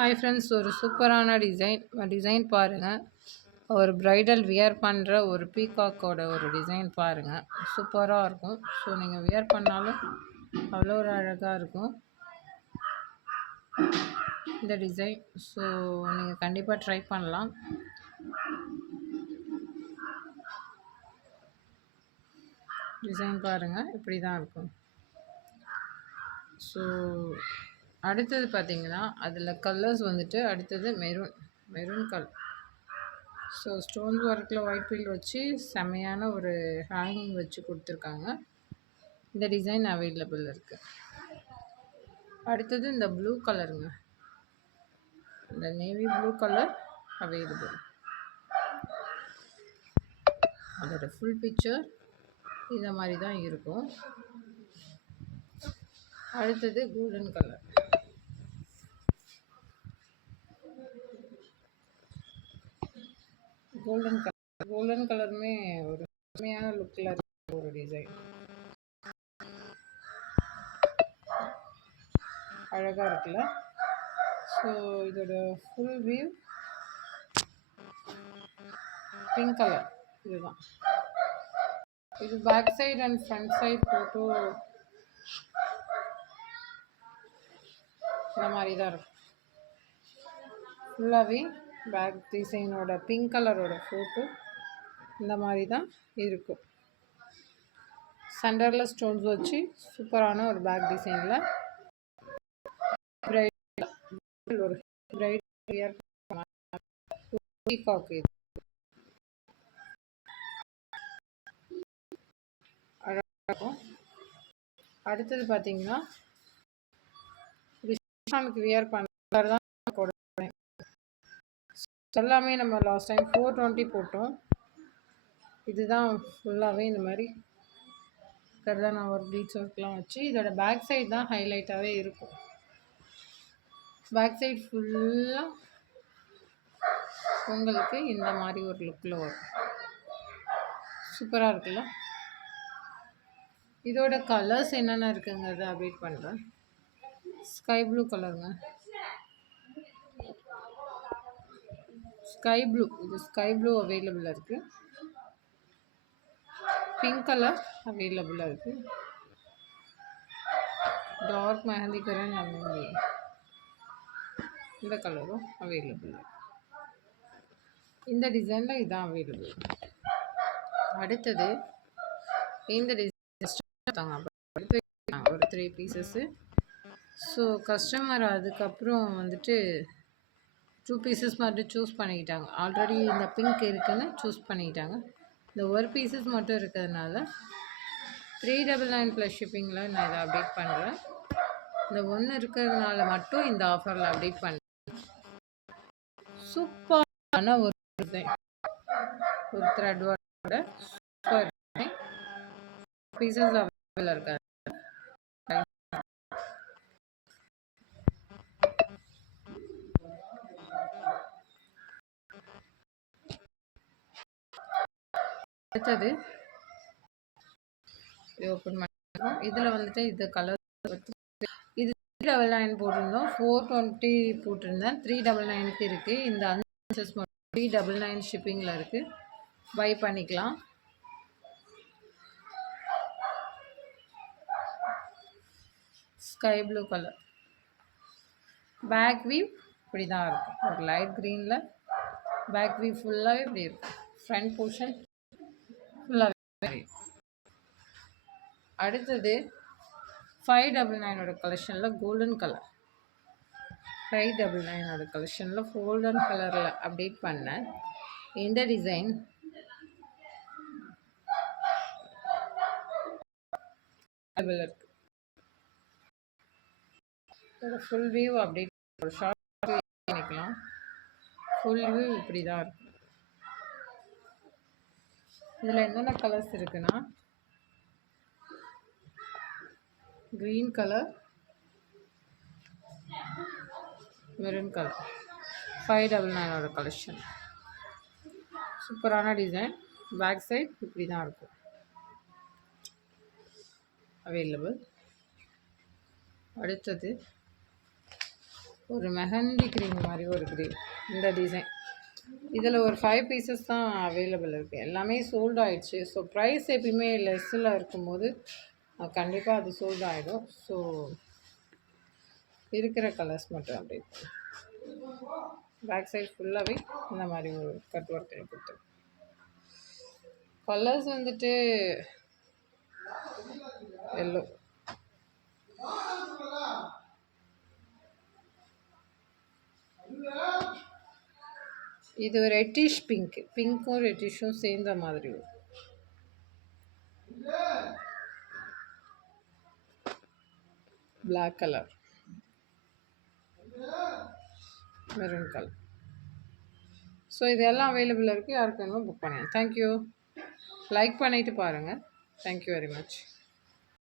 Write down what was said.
Hi friends, ஒரு சூப்பரான design பாருங்கள். ஒரு பிரைடல் வியர் பண்ணுற ஒரு பீகாக்கோட ஒரு டிசைன் பாருங்கள். சூப்பராக இருக்கும். ஸோ நீங்கள் வியர் பண்ணாலும் அவ்வளோ ஒரு அழகாக இருக்கும் இந்த டிசைன். ஸோ நீங்கள் கண்டிப்பாக ட்ரை பண்ணலாம். டிசைன் பாருங்கள், இப்படி தான் இருக்கும். ஸோ அடுத்தது பார்த்தீங்கன்னா அதில் கலர்ஸ் வந்துட்டு அடுத்தது மெரூன் கலர். ஸோ ஸ்டோன்ஸ் ஒர்க்கில் ஒயிட் பீல் வச்சு செம்மையான ஒரு ஹேங்கிங் வச்சு கொடுத்துருக்காங்க. இந்த டிசைன் அவைலபிள் இருக்குது. அடுத்தது இந்த ப்ளூ கலருங்க, இந்த நேவி ப்ளூ கலர் அவைலபிள். அதோட ஃபுல் பிக்சர் இந்த மாதிரி தான் இருக்கும். அடுத்தது கோல்டன் கலர். கோல்டன் கலருமே ஒரு செம்மையான லுக்கில் இருக்க ஒரு டிசைன். அழகாக இருக்குல்ல? ஸோ இதோட ஃபுல் வியூ பிங்க் கலர். இதுதான் இது back side and front side photo இந்த மாதிரி தான் இருக்கும். ஃபுல்லாகவே பேக் டிசைனோட பிங்க் கலரோட ஃபோட்டோ இந்த மாதிரி தான் இருக்கும். சென்டரில் ஸ்டோன்ஸ் வச்சு சூப்பரான ஒரு பேக் டிசைனில் ஒரு பிரைட் பீகாக். இது அழகாக. அடுத்தது பார்த்தீங்கன்னா ரிஷானுக்கு வியர் பண்ணுறது தான் எல்லாமே. நம்ம லாஸ்ட் டைம் 420 போட்டோம். இதுதான் ஃபுல்லாகவே இந்த மாதிரி கர்தானா ஒரு ப்ளீட்ஸ் ஒர்க்லாம் வச்சு இதோட பேக் சைடு தான் ஹைலைட்டாகவே இருக்கும். பேக் சைடு ஃபுல்லாக உங்களுக்கு இந்த மாதிரி ஒரு லுக்கில் வரும். சூப்பராக இருக்குல்ல? இதோட கலர்ஸ் என்னென்ன இருக்குங்கிறத அப்டேட் பண்ணுறேன். ஸ்கை ப்ளூ கலருங்க, ஸ்கை ப்ளூ. இது ஸ்கை ப்ளூ அவைலபிளாக இருக்குது. பிங்க் கலர் அவைலபிளாக இருக்குது. டார்க் மெஹந்தி கலர் இந்த கலரும் அவைலபிள். இந்த டிசைனில் இதான் அவைலபிள். அடுத்தது இந்த டிசைன் ஒரு 3 பீசஸ்ஸு. ஸோ கஸ்டமர் அதுக்கப்புறம் வந்துட்டு 2 பீசஸ் மட்டும் சூஸ் பண்ணிக்கிட்டாங்க. ஆல்ரெடி இந்த பிங்க் இருக்குன்னு சூஸ் பண்ணிக்கிட்டாங்க. இந்த ஒரு பீசஸ் மட்டும் இருக்கிறதுனால 399 ப்ளஸ் ஷிப்பிங்கில் நான் இதை அப்டேட் பண்ணுறேன். இந்த ஒன்று இருக்கிறதுனால மட்டும் இந்த ஆஃபரில் அப்டேட் பண்ணுறேன். சூப்பரான ஒரு டிசைன், ஒரு த்ரெட் ஒர்க்கோட சூப்பர் டிசைன். பீசஸ் அவைலபிள் இருக்காது. அடுத்தது இது ஓப்பன் பண்ணிருக்கோம். இதில் வந்துட்டு இது கலர் இது 399 போட்டிருந்தோம், 420 போட்டிருந்தேன். 399க்கு இருக்குது. இந்த 399 ஷிப்பிங்கில் இருக்குது. பை பண்ணிக்கலாம். Sky blue colour back view இப்படி தான் இருக்கும். ஒரு லைட் க்ரீனில் பேக் வியூ ஃபுல்லாகவே இப்படி இருக்கும். ஃப்ரண்ட் போர்ஷன் ஃபுல்லாகவே. அடுத்தது 599 கலெக்ஷனில் கோல்டன் கலர். 599 கலெக்ஷனில் கோல்டன் கலரில் அப்டேட் பண்ணேன். இந்த டிசைன் இருக்கு. ஃபுல் வியூ அப்டேட் ஒரு ஷார்ட் பண்ணிக்கலாம். ஃபுல் வியூ இப்படி தான் இருக்கும். இதில் என்னென்ன கலர்ஸ் இருக்குன்னா green colour, maroon colour. 599 collection. சூப்பரான டிசைன். பேக் சைட் இப்படி தான் இருக்கும் அவைலபிள். அடுத்தது ஒரு மெஹந்தி க்ரீன் மாதிரி ஒரு க்ரீன், இந்த டிசைன். இதில் ஒரு 5 பீசஸ் தான் அவைலபிள் இருக்குது. எல்லாமே சோல்ட் ஆகிடுச்சு. ஸோ ப்ரைஸ் எப்பயுமே லெஸ்ஸில் இருக்கும்போது கண்டிப்பாக அது சோல்ட் ஆகிடும். ஸோ இருக்கிற கலர்ஸ் மட்டும் அப்படியே பேக் சைடு ஃபுல்லாகவே இந்த மாதிரி ஒரு கட் ஒர்க்கில் கொடுத்து கலர்ஸ் வந்துட்டு எல்லோ, இது ஒரு ரெட்டிஷ் பிங்க், பிங்க்கும் ரெட்டிஷும் சேர்ந்த மாதிரி வரும். Black colour, maroon colour. So இது எல்லாம் அவைலபிளாக இருக்குது. யாருக்கு வேணுமோ புக் பண்ணுங்கள். தேங்க்யூ. லைக் பண்ணிவிட்டு பாருங்கள். Thank you very much.